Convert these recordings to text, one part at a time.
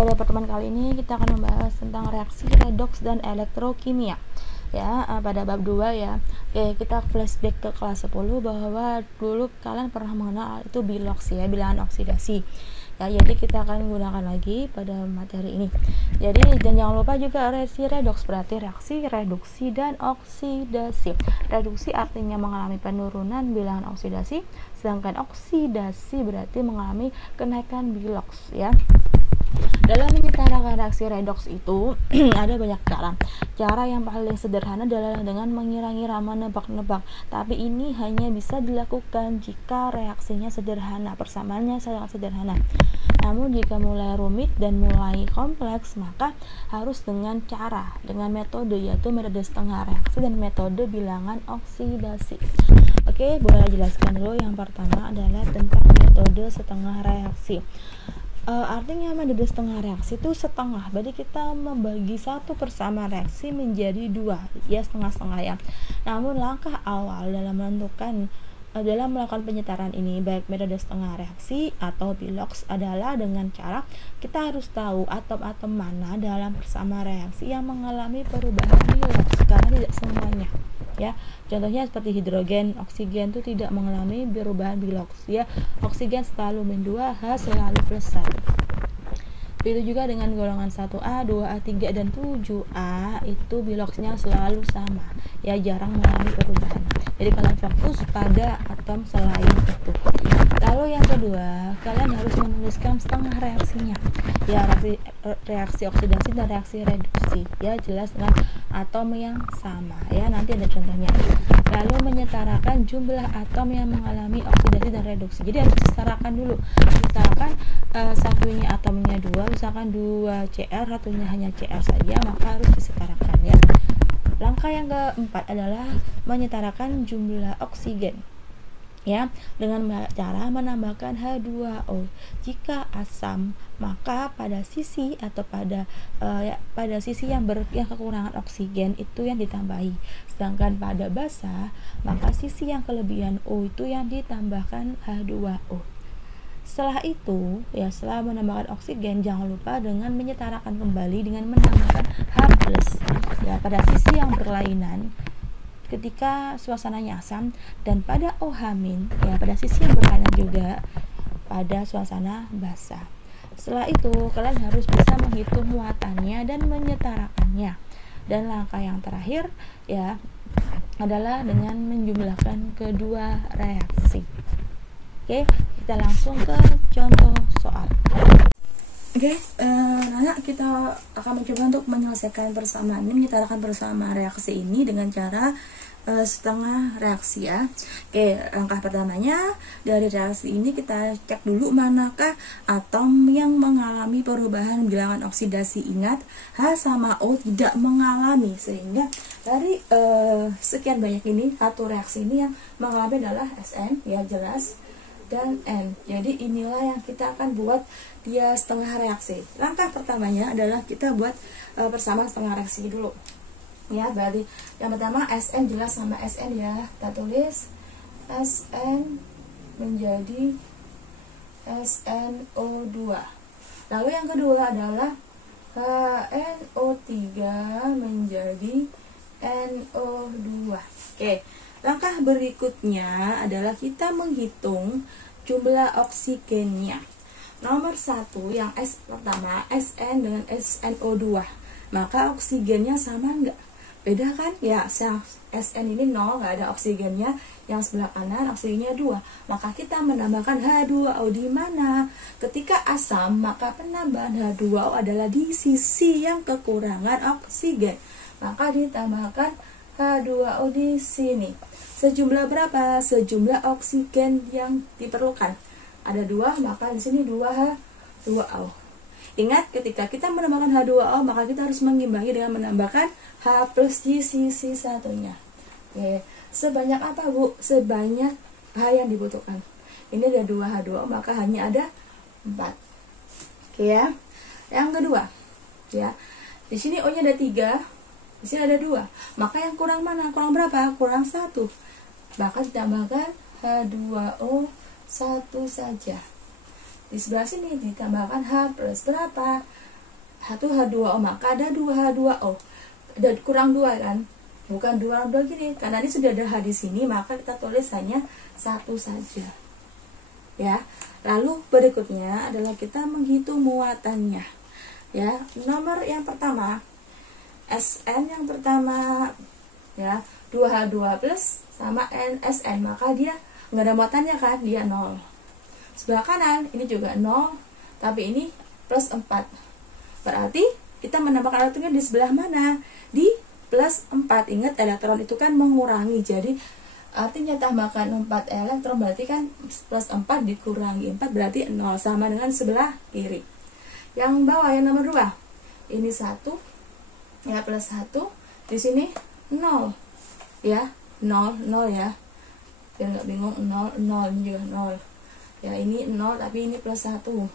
pada pertemuan kali ini kita akan membahas tentang reaksi redoks dan elektrokimia. Ya, pada bab 2 ya. Oke, kita flashback ke kelas 10 bahwa dulu kalian pernah mengenal itu biloks ya, bilangan oksidasi. Ya, jadi kita akan gunakan lagi pada materi ini. Jadi dan jangan lupa juga reaksi redoks berarti reaksi reduksi dan oksidasi. Reduksi artinya mengalami penurunan bilangan oksidasi, sedangkan oksidasi berarti mengalami kenaikan biloks ya. Dalam menyetarakan reaksi redoks itu ada banyak cara. Cara yang paling sederhana adalah dengan mengira-ngira, menebak-nebak. Tapi ini hanya bisa dilakukan jika reaksinya sederhana, persamaannya sangat sederhana. Namun jika mulai rumit dan mulai kompleks, maka harus dengan metode, yaitu metode setengah reaksi dan metode bilangan oksidasi. Oke, boleh jelaskan dulu. Yang pertama adalah tentang metode setengah reaksi. Artinya metode setengah reaksi itu setengah, berarti kita membagi satu persama reaksi menjadi dua, ya setengah-setengah ya. Namun langkah awal dalam melakukan penyetaraan ini, baik metode setengah reaksi atau biloks, adalah dengan cara kita harus tahu atom-atom mana dalam persama reaksi yang mengalami perubahan biloks, karena tidak semuanya. Ya, contohnya seperti hidrogen, oksigen itu tidak mengalami perubahan biloks ya. Oksigen selalu -2, H selalu +1. Begitu juga dengan golongan 1A, 2A, 3 dan 7A itu biloksnya selalu sama ya, jarang mengalami perubahan. Jadi kalian fokus pada atom selain itu. Lalu yang kedua, kalian harus menuliskan setengah reaksinya ya, reaksi oksidasi dan reaksi reduksi ya, jelas dengan atom yang sama ya, nanti ada contohnya. Lalu menyetarakan jumlah atom yang mengalami oksidasi dan reduksi. Jadi harus disetarakan dulu. Misalkan satunya atomnya 2, misalkan 2 Cr, satunya hanya Cr saja, maka harus disetarakan ya. Langkah yang keempat adalah menyetarakan jumlah oksigen ya, dengan cara menambahkan H2O. Jika asam, maka pada sisi atau pada sisi yang kekurangan oksigen itu yang ditambahi, sedangkan pada basa maka sisi yang kelebihan O itu yang ditambahkan H2O. Setelah itu ya, setelah menambahkan oksigen, jangan lupa dengan menyetarakan kembali dengan menambahkan H+ ya pada sisi yang berlainan ketika suasananya asam, dan pada OH- ya pada sisi yang berlainan juga pada suasana basa. Setelah itu kalian harus bisa menghitung muatannya dan menyetarakannya. Dan langkah yang terakhir ya adalah dengan menjumlahkan kedua reaksi. Oke, kita langsung ke contoh soal. Oke, anak kita akan mencoba untuk menyelesaikan persamaan ini, menyetarakan persamaan reaksi ini dengan cara setengah reaksi ya. Oke, langkah pertamanya dari reaksi ini kita cek dulu manakah atom yang mengalami perubahan bilangan oksidasi. Ingat, H sama O tidak mengalami, sehingga dari sekian banyak ini, satu reaksi ini yang mengalami adalah Sn ya, jelas, dan N. Jadi inilah yang kita akan buat dia setengah reaksi. Langkah pertamanya adalah kita buat persamaan setengah reaksi dulu ya. Berarti yang pertama Sn, jelas sama Sn ya, kita tulis Sn menjadi SnO2. Lalu yang kedua adalah NO3 menjadi NO2. Oke, langkah berikutnya adalah kita menghitung jumlah oksigennya. Nomor 1 yang S pertama, Sn dengan SnO2, maka oksigennya sama enggak? Beda kan? Ya, Sn ini 0, nggak ada oksigennya. Yang sebelah kanan oksigennya 2, maka kita menambahkan H2O di mana? Ketika asam, maka penambahan H2O adalah di sisi yang kekurangan oksigen, maka ditambahkan H2O di sini. Sejumlah berapa? Sejumlah oksigen yang diperlukan. Ada 2, maka di sini 2H2O. Ingat, ketika kita menambahkan H2O, maka kita harus mengimbangi dengan menambahkan H+ di sisi satunya. Oke, sebanyak apa, Bu? Sebanyak H yang dibutuhkan. Ini ada 2H2O, maka hanya ada 4. Oke ya. Yang kedua, ya. Di sini O-nya ada 3, di sini ada 2. Maka yang kurang mana? Kurang berapa? Kurang 1. Maka ditambahkan H2O 1 saja. Di sebelah sini ditambahkan H+ berapa? satu H2O, maka ada 2 H2O. Ada kurang 2 kan? Bukan 2 gini, karena ini sudah ada H di sini, maka kita tulis hanya 1 saja. Ya. Lalu berikutnya adalah kita menghitung muatannya. Ya, nomor yang pertama, SN yang pertama, ya, 2H2 plus sama SN, maka dia nggak ada muatannya kan, dia 0. Sebelah kanan ini juga 0, tapi ini plus 4. Berarti kita menambahkan elektronnya di sebelah mana? Di plus 4. Ingat, elektron itu kan mengurangi, jadi artinya tambahkan 4 elektron berarti kan plus 4 dikurangi 4 berarti 0, sama dengan sebelah kiri. Yang bawah yang nomor 2, ini 1 ya, plus 1, di sini 0 ya, 0 ya, biar nggak bingung, 0 ini juga 0 ya, ini 0 tapi ini plus 1.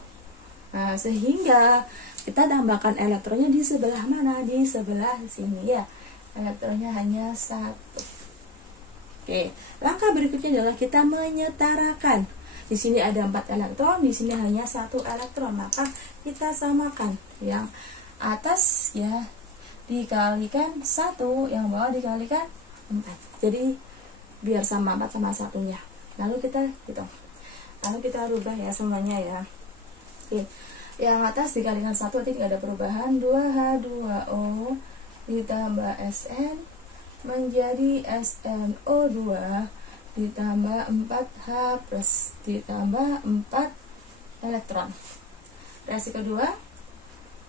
Nah, sehingga kita tambahkan elektronnya di sebelah mana? Di sebelah sini ya, elektronnya hanya 1. Oke, langkah berikutnya adalah kita menyetarakan. Di sini ada 4 elektron, di sini hanya 1 elektron, maka kita samakan. Yang atas ya dikalikan 1, yang bawah dikalikan 4. Jadi biar sama 4 sama 1-nya. Lalu kita hitung. Lalu kita rubah ya semuanya ya. Oke. Yang atas dikalikan 1 berarti tidak ada perubahan. 2H2O ditambah SN menjadi SNO2 ditambah 4H plus ditambah 4 elektron. Reaksi kedua,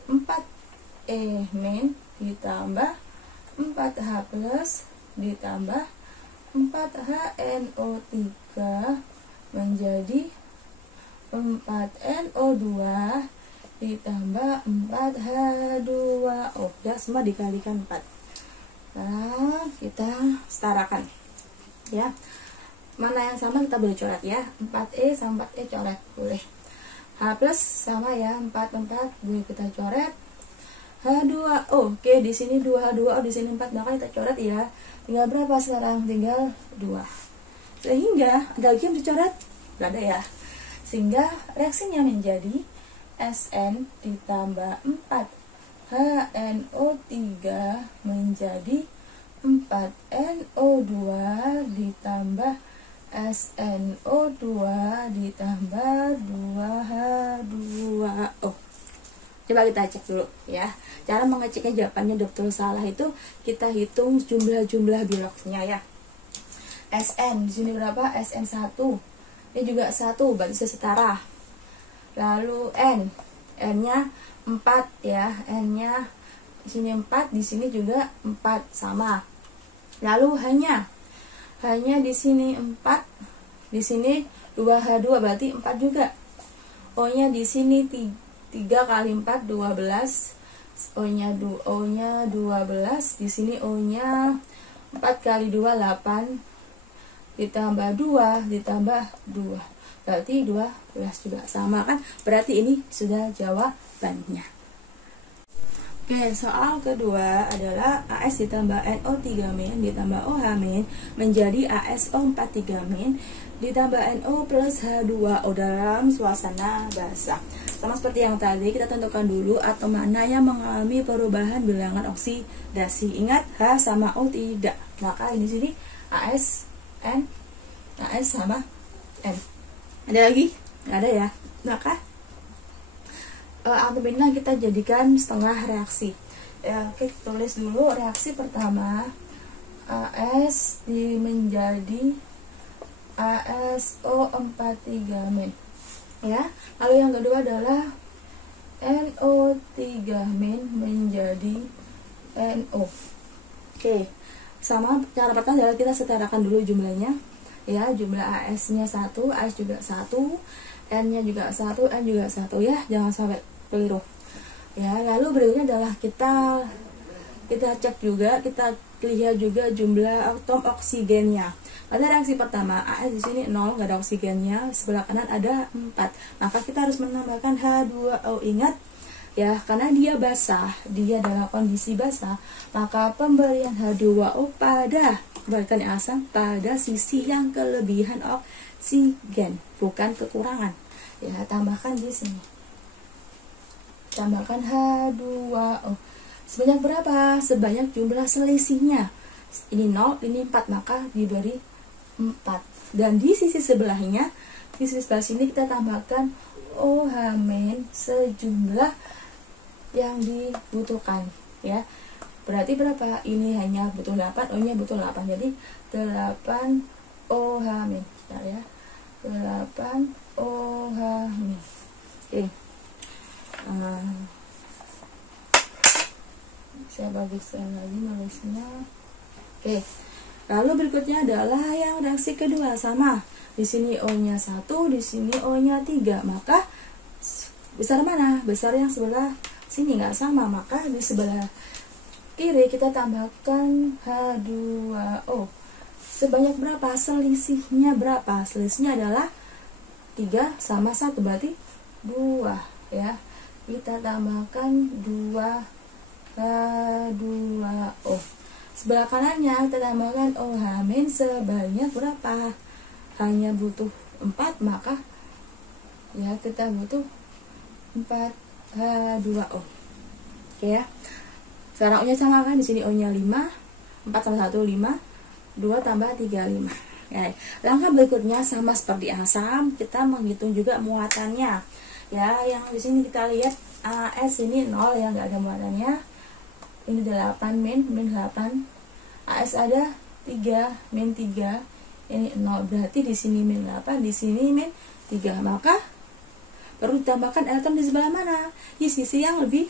4E min ditambah 4H plus ditambah 4HNO3 menjadi 4NO2 ditambah 4H2O ya, semua dikalikan 4. Nah, kita setarakan ya. Mana yang sama kita boleh coret ya. 4E sama 4E coret boleh. H plus sama ya, 4 boleh kita coret. H2O, oke, di sini 2H2O, di sini 4, maka kita coret ya. Tinggal berapa sekarang? Tinggal 2. Sehingga ada lagi yang dicoret? Gak ada ya. Sehingga reaksinya menjadi SN ditambah 4 HNO3 menjadi 4NO2 ditambah SNO2 ditambah 2H2O. Coba kita cek dulu ya. Cara mengeceknya jawabannya betul salah itu kita hitung jumlah-jumlah biloknya ya. SN di sini berapa? SN1. Ini juga 1, berarti setara. Lalu N-nya 4 ya, N-nya di sini 4, di sini juga 4 sama. Lalu hanya di sini 4, di sini 2H2 berarti 4 juga. O-nya di sini 3 kali 4 12. O-nya 12, di sini O-nya 4 kali 2 8 ditambah 2 ditambah 2. Berarti 12 juga sama kan? Berarti ini sudah jawabannya. Oke, soal kedua adalah AS ditambah NO3- ditambah OH- menjadi ASO43- ditambah NO plus H2O dalam suasana basah. Sama seperti yang tadi, kita tentukan dulu atom mana yang mengalami perubahan bilangan oksidasi. Ingat, H sama O tidak. Maka ini sini AS, N, AS sama N. Ada lagi? Nggak ada ya. Maka atom ini kita jadikan setengah reaksi ya. Oke, tulis dulu reaksi pertama, AS menjadi ASO43- ya. Lalu yang kedua adalah NO3- menjadi NO. Oke, sama cara pertama adalah kita setarakan dulu jumlahnya ya. Jumlah AS nya 1, AS juga 1, N nya juga 1, N juga 1 ya, jangan sampai keliru ya. Lalu berikutnya adalah kita cek juga, kita lihat juga jumlah atom oksigennya. Pada reaksi pertama AS di sini 0, nggak ada oksigennya, sebelah kanan ada 4, maka kita harus menambahkan H2O. Ingat ya, karena dia basah, dia dalam kondisi basah, maka pemberian H2O pada balikan asam pada sisi yang kelebihan oksigen, bukan kekurangan ya. Tambahkan di sini. tambahkan H2O. Sebanyak berapa? Sebanyak jumlah selisihnya. Ini 0, ini 4, maka diberi 4. Dan di sisi sebelahnya, di sisi sebelah sini kita tambahkan OH- sejumlah yang dibutuhkan, ya. Berarti berapa? Ini hanya butuh 8, O-nya butuh 8. Jadi 8 OH-. Bentar ya. 8 OH-. Oke. Saya baguskan lagi nulisnya. Oke. Lalu berikutnya adalah yang reaksi kedua, sama. Di sini O-nya 1, di sini O-nya 3. Maka besar mana? Besar yang sebelah sini, nggak sama. Maka di sebelah kiri kita tambahkan H2O. Sebanyak berapa? Selisihnya berapa? Selisihnya adalah 3 sama 1, berarti 2, ya. Kita tambahkan 2 H2O. Sebelah kanannya kita tambahkan OH- sebanyak berapa? Hanya butuh 4, maka ya kita butuh 4 H2O. Oke ya. Sekarang O-nya sama kan? Di sini O-nya 5, 4 sama 1 5, 2 tambah 3 5. Ya. Langkah berikutnya sama seperti asam, kita menghitung juga muatannya. Ya, yang di sini kita lihat AS ini 0 yang nggak ada muatannya. Ini 8 min 8. AS ada 3 min 3. Ini 0, berarti di sini min 8, di sini min 3. Maka perlu ditambahkan elektron di sebelah mana? Di sisi yang lebih,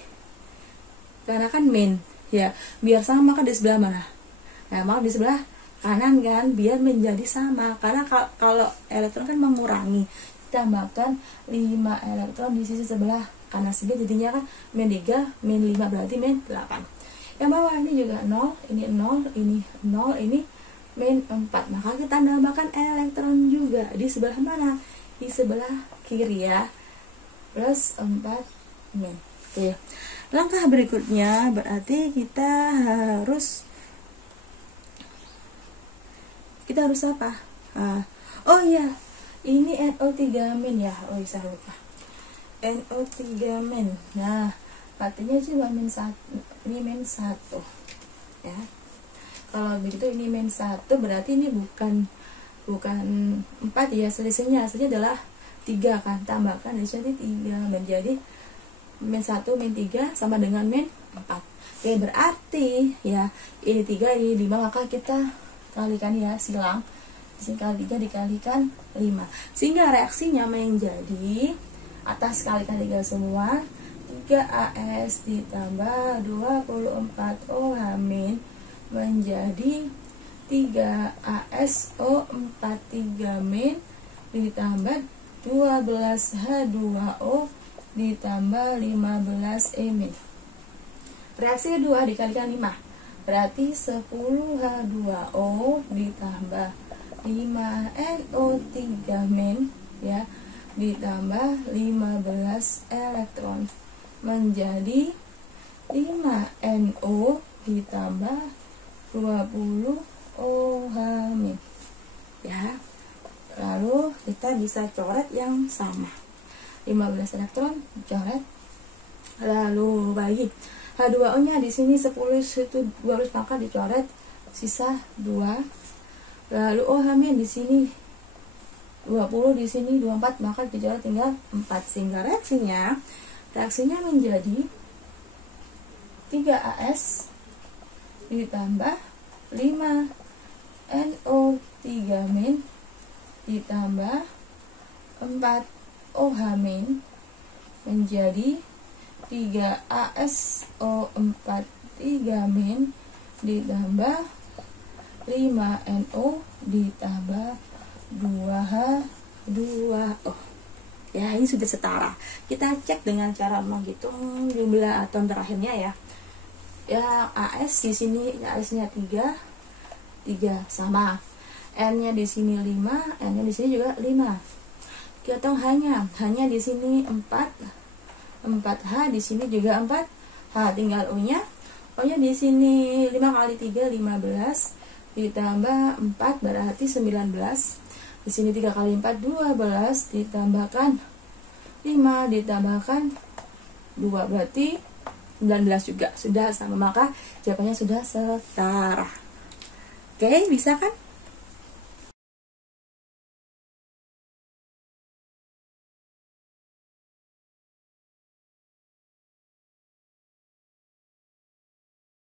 karena kan min, ya. Biar sama maka di sebelah mana? Nah, maka di sebelah kanan kan, biar menjadi sama. Karena kalau elektron kan mengurangi, tambahkan 5 elektron di sisi sebelah kanan, sehingga jadinya kan min 3 min 5, berarti min 8. Yang bawah ini juga 0, ini 0, ini 0, ini min 4. Maka kita tambahkan elektron juga di sebelah mana? Di sebelah kiri, ya. Plus 4 min. Oke. Langkah berikutnya berarti kita harus apa? Oh iya, ini NO3- ya. Oh, saya lupa. NO3-. Nah, artinya juga min 1, ini min 1, ya. Kalau begitu ini min 1, berarti ini bukan 4 ya, selisihnya adalah 3 kan. Tambahkan di sini 3, menjadi min 1 min 3 sama dengan min 4. Oke, berarti ya ini 3, ini 5, maka kita kalikan ya, silang. Di sini kali 3 dikalikan 5. Sehingga reaksinya menjadi atas kalikan 3 semua, 3AS ditambah 24 OH- menjadi 3ASO43- ditambah 12 H2O ditambah 15 E-. Reaksi kedua dikalikan 5, berarti 10 H2O ditambah 5 NO3- ya, ditambah 15 elektron menjadi 5 NO ditambah 20 OH-. Ya. Lalu kita bisa coret yang sama. 15 elektron coret. Lalu bagi H2O-nya di sini 10, itu 12, maka dicoret, sisa 2. Lalu OH- di sini 20, di sini 24, maka dicoret tinggal 4. Sehingga reaksinya menjadi 3AS ditambah 5 NO3- ditambah 4 OH- menjadi 3ASO43- ditambah 5 NO ditambah 2H2O. Ya, ini sudah setara. Kita cek dengan cara menghitung jumlah atom terakhirnya ya. Ya, AS di sini AS-nya 3 sama. N-nya di sini 5, N-nya di sini juga 5. Kita hitung hanya di sini 4H, di sini juga 4H. Tinggal O-nya di sini 5 kali 3 15 ditambah 4 berarti 19. Di sini 3 kali 4 12 ditambahkan 5 ditambahkan 2 berarti 19 juga, sudah sama, maka jawabannya sudah setara. Oke, bisa kan?